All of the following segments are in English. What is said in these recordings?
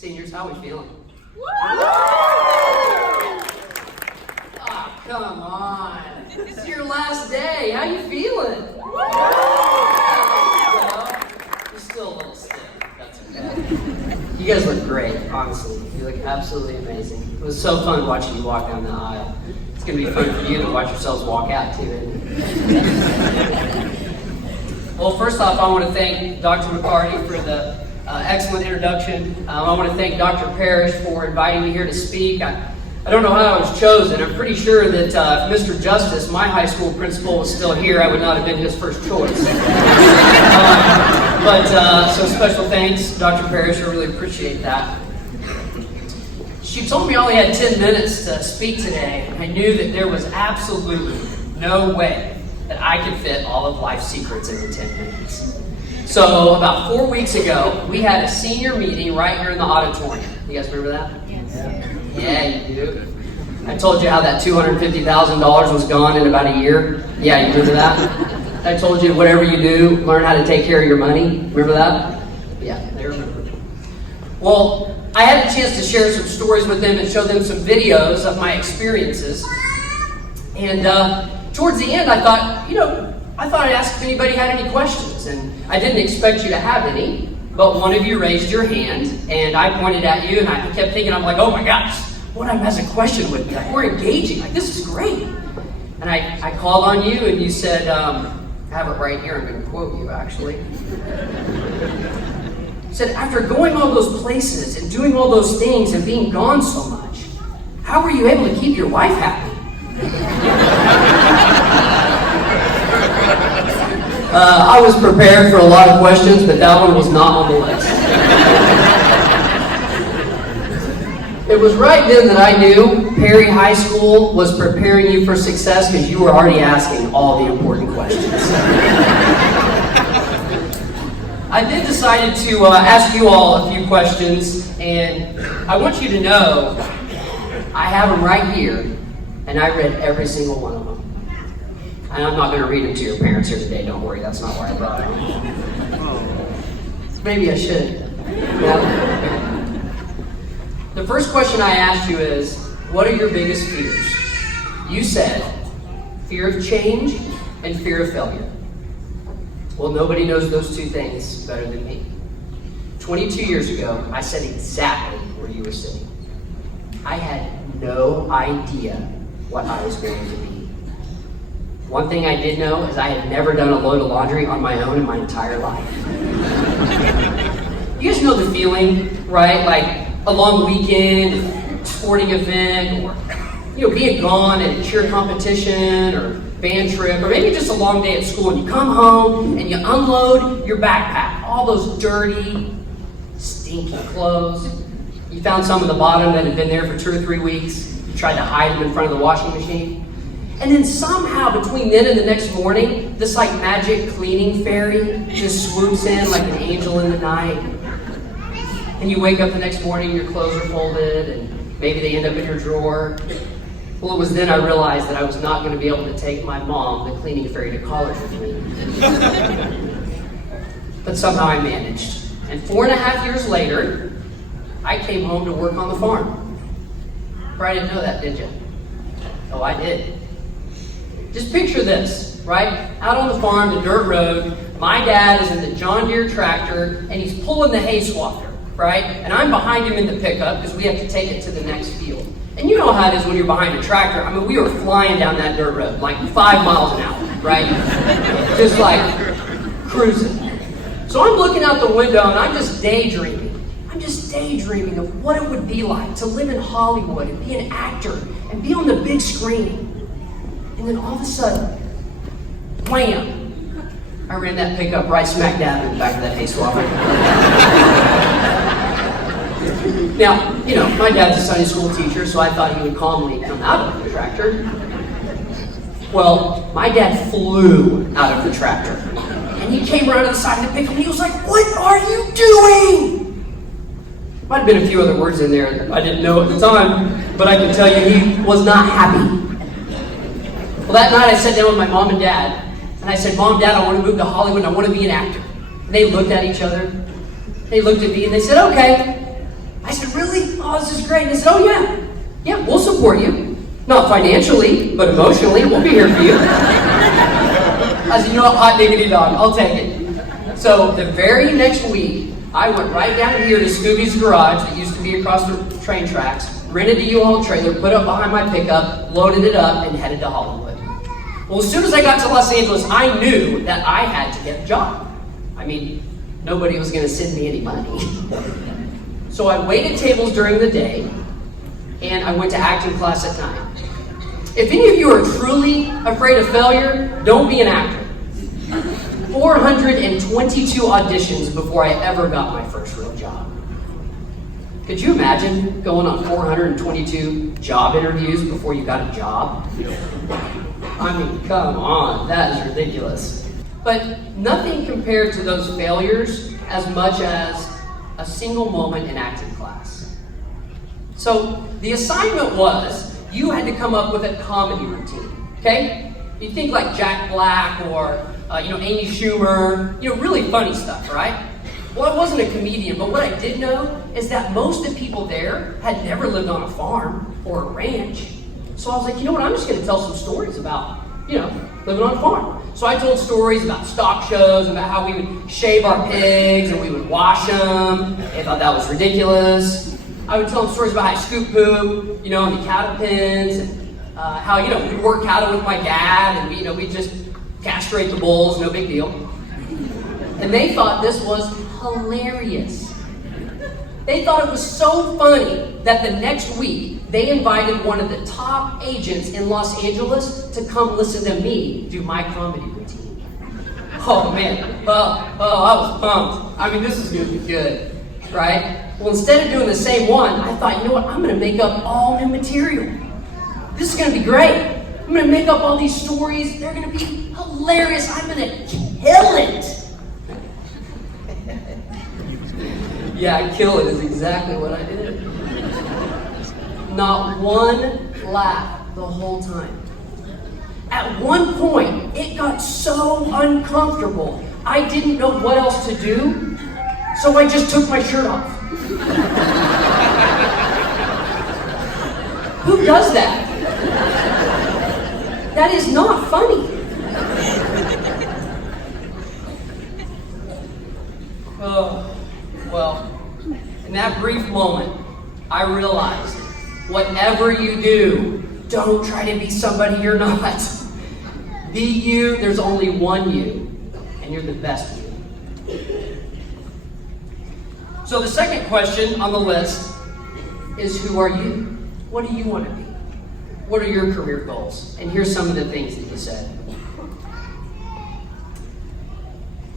Seniors, how are we feeling? Oh, come on. It's your last day. How you feeling? You're still a little stiff. That's okay. You guys look great, honestly. You look absolutely amazing. It was so fun watching you walk down the aisle. It's going to be fun for you to watch yourselves walk out, too, isn't it? Well, first off, I want to thank Dr. McCarty for the excellent introduction. I want to thank Dr. Parrish for inviting me here to speak. I don't know how I was chosen. I'm pretty sure that if Mr. Justice, my high school principal, was still here, I would not have been his first choice. So special thanks, Dr. Parrish. I really appreciate that. She told me I only had 10 minutes to speak today. I knew that there was absolutely no way that I could fit all of life's secrets into 10 minutes. So about 4 weeks ago, we had a senior meeting right here in the auditorium. You guys remember that? Yes. Yeah, you do. I told you how that $250,000 was gone in about a year. Yeah, you remember that? I told you whatever you do, learn how to take care of your money. Remember that? Yeah, they remember. Well, I had a chance to share some stories with them and show them some videos of my experiences. And towards the end, I thought I'd ask if anybody had any questions. And I didn't expect you to have any, but one of you raised your hand, and I pointed at you, and I kept thinking, I'm like, oh my gosh, one of them has a question with me. Like, we're engaging. Like, this is great. And I called on you, and you said, I have it right here. I'm going to quote you, actually. You said, after going all those places and doing all those things and being gone so much, how were you able to keep your wife happy? I was prepared for a lot of questions, but that one was not on the list. It was right then that I knew Perry High School was preparing you for success because you were already asking all the important questions. I then decided to ask you all a few questions, and I want you to know I have them right here, and I read every single one of them. And I'm not going to read them to your parents here today, don't worry, that's not why I brought them. Maybe I should. Yeah. The first question I asked you is, what are your biggest fears? You said, fear of change and fear of failure. Well, nobody knows those two things better than me. 22 years ago, I said exactly where you were sitting. I had no idea what I was going to be. One thing I did know is I had never done a load of laundry on my own in my entire life. You guys know the feeling, right? Like a long weekend, sporting event, or being gone at a cheer competition or band trip, or maybe just a long day at school, and you come home and you unload your backpack, all those dirty, stinky clothes. You found some at the bottom that had been there for 2 or 3 weeks. You tried to hide them in front of the washing machine. And then somehow between then and the next morning, this like magic cleaning fairy just swoops in like an angel in the night. And you wake up the next morning, your clothes are folded, and maybe they end up in your drawer. Well, it was then I realized that I was not going to be able to take my mom, the cleaning fairy, to college with me. But somehow I managed. And 4.5 years later, I came home to work on the farm. Probably didn't know that, did you? Oh, I did. Just picture this, right? Out on the farm, the dirt road, my dad is in the John Deere tractor, and he's pulling the hay swather, right? And I'm behind him in the pickup because we have to take it to the next field. And you know how it is when you're behind a tractor. I mean, we were flying down that dirt road, like 5 miles an hour, right? Just like cruising. So I'm looking out the window, and I'm just daydreaming. I'm just daydreaming of what it would be like to live in Hollywood and be an actor and be on the big screen. And then all of a sudden, wham! I ran that pickup right smack dab in the back of that hay swapper. Now, my dad's a Sunday school teacher, so I thought he would calmly come out of the tractor. Well, my dad flew out of the tractor. And he came around to the side of the pickup and he was like, "What are you doing?" Might have been a few other words in there that I didn't know at the time, but I can tell you he was not happy. Well, that night I sat down with my mom and dad, and I said, "Mom, Dad, I want to move to Hollywood, and I want to be an actor." And they looked at each other, they looked at me, and they said, "Okay." I said, oh, this is great. And they said, oh yeah, we'll support you. Not financially, but emotionally, we'll be here for you. I said, you know what, hot diggity dog, I'll take it. So the very next week, I went right down here to Scooby's garage that used to be across the train tracks, rented a U-Haul trailer, put it behind my pickup, loaded it up, and headed to Hollywood. Well, as soon as I got to Los Angeles, I knew that I had to get a job. I mean, nobody was going to send me any money. So I waited tables during the day, and I went to acting class at night. If any of you are truly afraid of failure, don't be an actor. 422 auditions before I ever got my first real job. Could you imagine going on 422 job interviews before you got a job? I mean, come on, that is ridiculous. But nothing compared to those failures as much as a single moment in acting class. So the assignment was, you had to come up with a comedy routine, okay? You think like Jack Black or Amy Schumer, really funny stuff, right? Well, I wasn't a comedian, but what I did know is that most of the people there had never lived on a farm or a ranch. So I was like, you know what, I'm just gonna tell some stories about, living on a farm. So I told stories about stock shows, about how we would shave our pigs and we would wash them. They thought that was ridiculous. I would tell them stories about how I scoop poop, in the cattle pens, and how, we'd work cattle with my dad, and we'd just castrate the bulls, no big deal. And they thought this was hilarious. They thought it was so funny that the next week, they invited one of the top agents in Los Angeles to come listen to me do my comedy routine. Oh man, I was pumped. I mean, this is gonna be good, right? Well, instead of doing the same one, I thought, you know what, I'm gonna make up all new material. This is gonna be great. I'm gonna make up all these stories. They're gonna be hilarious. I'm gonna kill it. Yeah, kill it is exactly what I did. Not one laugh the whole time. At one point, it got so uncomfortable, I didn't know what else to do, so I just took my shirt off. Who does that? That is not funny. Oh, well, in that brief moment, I realized, whatever you do, don't try to be somebody you're not. Be you, there's only one you, and you're the best you. So the second question on the list is, who are you? What do you want to be? What are your career goals? And here's some of the things that you said.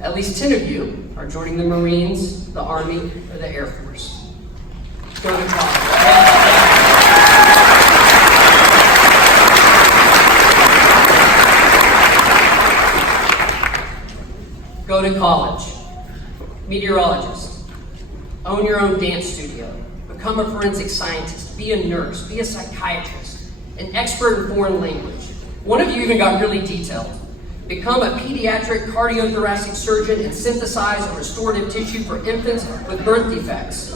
At least 10 of you are joining the Marines, the Army, or the Air Force. Go to college. Go to college. Meteorologist. Own your own dance studio. Become a forensic scientist. Be a nurse. Be a psychiatrist. An expert in foreign language. One of you even got really detailed. Become a pediatric cardiothoracic surgeon and synthesize a restorative tissue for infants with birth defects.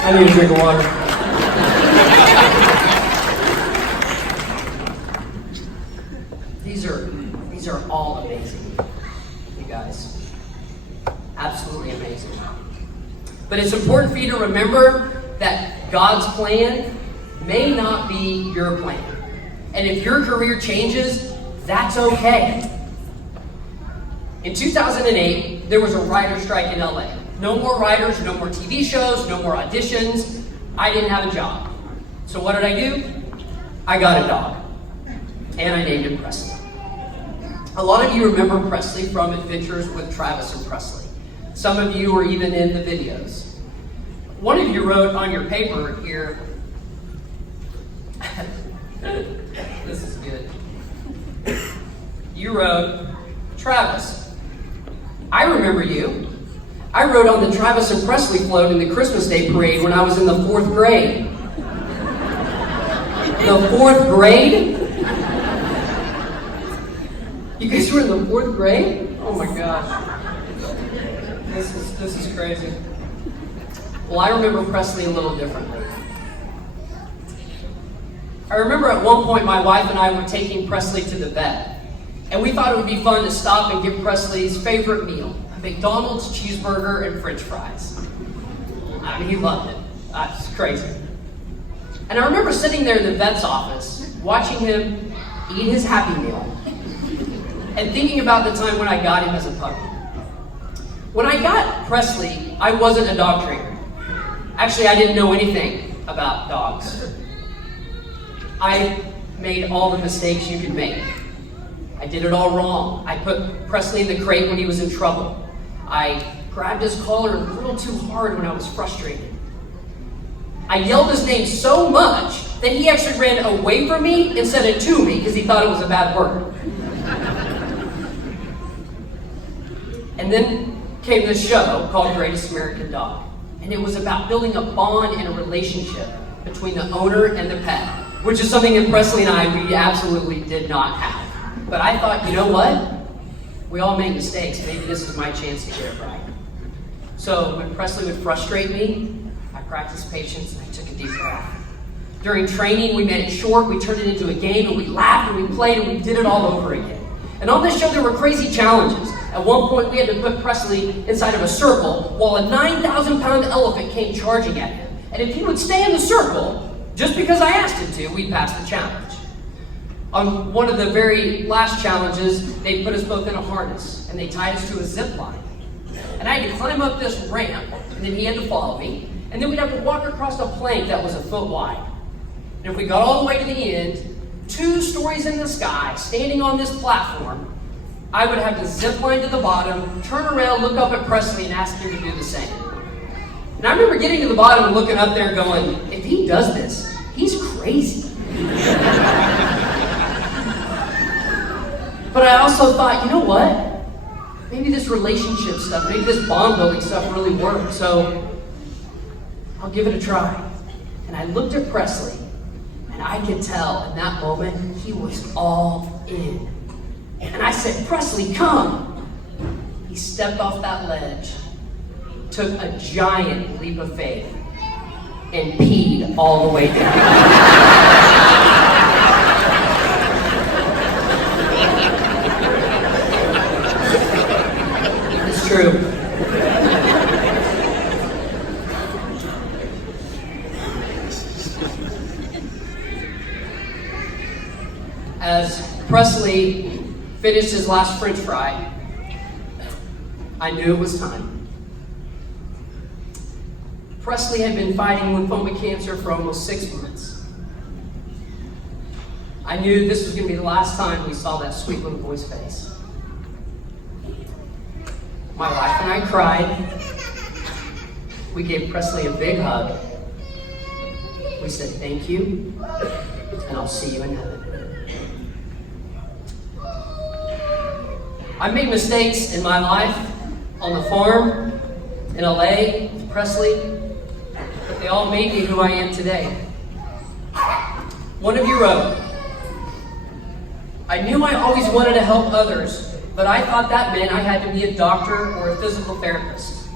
I need a drink of water. These are all amazing, you guys. Absolutely amazing. But it's important for you to remember that God's plan may not be your plan. And if your career changes, that's okay. In 2008, there was a writer's strike in LA. No more writers, no more TV shows, no more auditions. I didn't have a job. So what did I do? I got a dog. And I named him Presley. A lot of you remember Presley from Adventures with Travis and Presley. Some of you were even in the videos. One of you wrote on your paper here, this is good. You wrote, Travis, I remember you. I rode on the Travis and Presley float in the Christmas Day parade when I was in the 4th grade. The 4th grade? You guys were in the 4th grade? Oh my gosh. This is crazy. Well, I remember Presley a little differently. I remember at one point my wife and I were taking Presley to the vet, and we thought it would be fun to stop and give Presley's favorite meal, a McDonald's cheeseburger and French fries. I mean, he loved it. It's crazy. And I remember sitting there in the vet's office, watching him eat his Happy Meal, and thinking about the time when I got him as a puppy. When I got Presley, I wasn't a dog trainer. Actually, I didn't know anything about dogs. I made all the mistakes you could make. I did it all wrong. I put Presley in the crate when he was in trouble. I grabbed his collar a little too hard when I was frustrated. I yelled his name so much that he actually ran away from me instead of to me because he thought it was a bad word. And then came this show called Greatest American Dog. And it was about building a bond and a relationship between the owner and the pet, which is something that Presley and I, we absolutely did not have. But I thought, you know what? We all make mistakes. Maybe this is my chance to get it right. So when Presley would frustrate me, I practiced patience and I took a deep breath. During training, we made it short, we turned it into a game, and we laughed and we played and we did it all over again. And on this show, there were crazy challenges. At one point, we had to put Presley inside of a circle while a 9,000-pound elephant came charging at him. And if he would stay in the circle, just because I asked him to, we'd pass the challenge. On one of the very last challenges, they put us both in a harness, and they tied us to a zip line. And I had to climb up this ramp, and then he had to follow me, and then we'd have to walk across a plank that was a foot wide. And if we got all the way to the end, 2 stories in the sky, standing on this platform, I would have to zip line to the bottom, turn around, look up at Presley, and ask him to do the same. And I remember getting to the bottom and looking up there going, if he does this, he's crazy. But I also thought, you know what? Maybe this relationship stuff, maybe this bond building stuff really works, so I'll give it a try. And I looked at Presley, and I could tell in that moment he was all in. And I said, Presley, come. He stepped off that ledge, took a giant leap of faith, and peed all the way down. It's true. As Presley finished his last French fry, I knew it was time. Presley had been fighting lymphoma cancer for almost 6 months. I knew this was going to be the last time we saw that sweet little boy's face. My wife and I cried. We gave Presley a big hug. We said, thank you, and I'll see you in heaven. I've made mistakes in my life, on the farm, in LA, with Presley, but they all made me who I am today. One of you wrote, I knew I always wanted to help others, but I thought that meant I had to be a doctor or a physical therapist.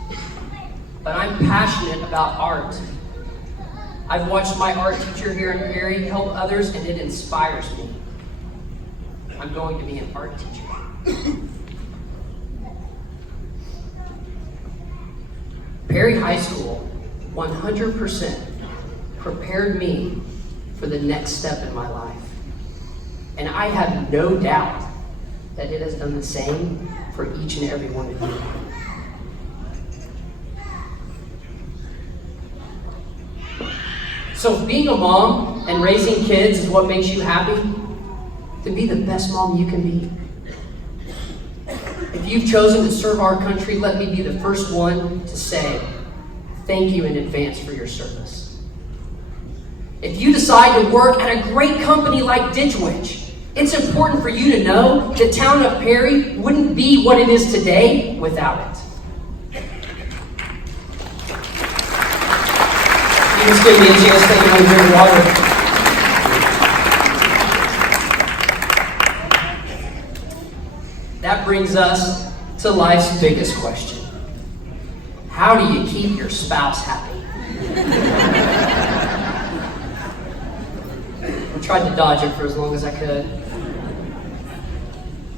But I'm passionate about art. I've watched my art teacher here in Perry help others, and it inspires me. I'm going to be an art teacher. Perry High School 100% prepared me for the next step in my life. And I have no doubt that it has done the same for each and every one of you. So if being a mom and raising kids is what makes you happy, then be the best mom you can be. If you've chosen to serve our country, let me be the first one to say thank you in advance for your service. If you decide to work at a great company like Ditch Witch, it's important for you to know the town of Perry wouldn't be what it is today without it. You just give me a chance to take another drink of water. That brings us to life's biggest question. How do you keep your spouse happy? I tried to dodge it for as long as I could.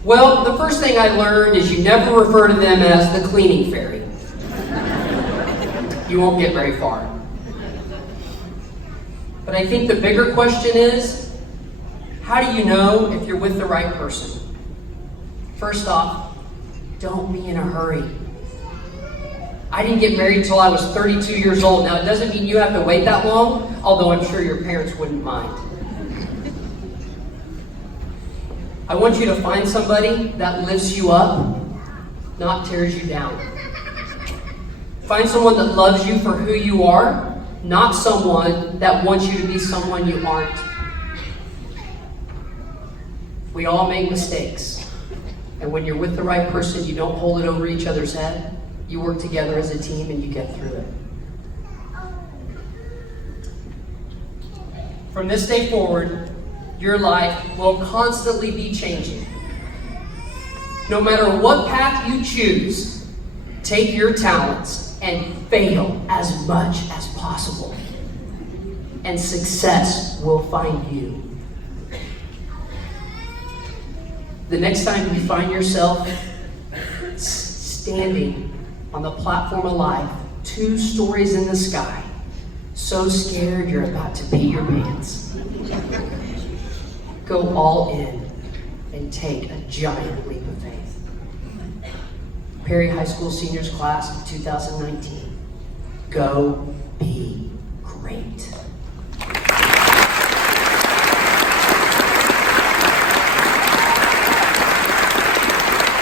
Well, the first thing I learned is you never refer to them as the cleaning fairy. You won't get very far. But I think the bigger question is, how do you know if you're with the right person? First off, don't be in a hurry. I didn't get married until I was 32 years old. Now, it doesn't mean you have to wait that long, although I'm sure your parents wouldn't mind. I want you to find somebody that lifts you up, not tears you down. Find someone that loves you for who you are, not someone that wants you to be someone you aren't. We all make mistakes. And when you're with the right person, you don't hold it over each other's head. You work together as a team and you get through it. From this day forward, your life will constantly be changing. No matter what path you choose, take your talents and fail as much as possible. And success will find you. The next time you find yourself standing on the platform of life, 2 stories in the sky, so scared you're about to pee your pants, go all in and take a giant leap of faith. Perry High School Seniors Class of 2019. Go be great.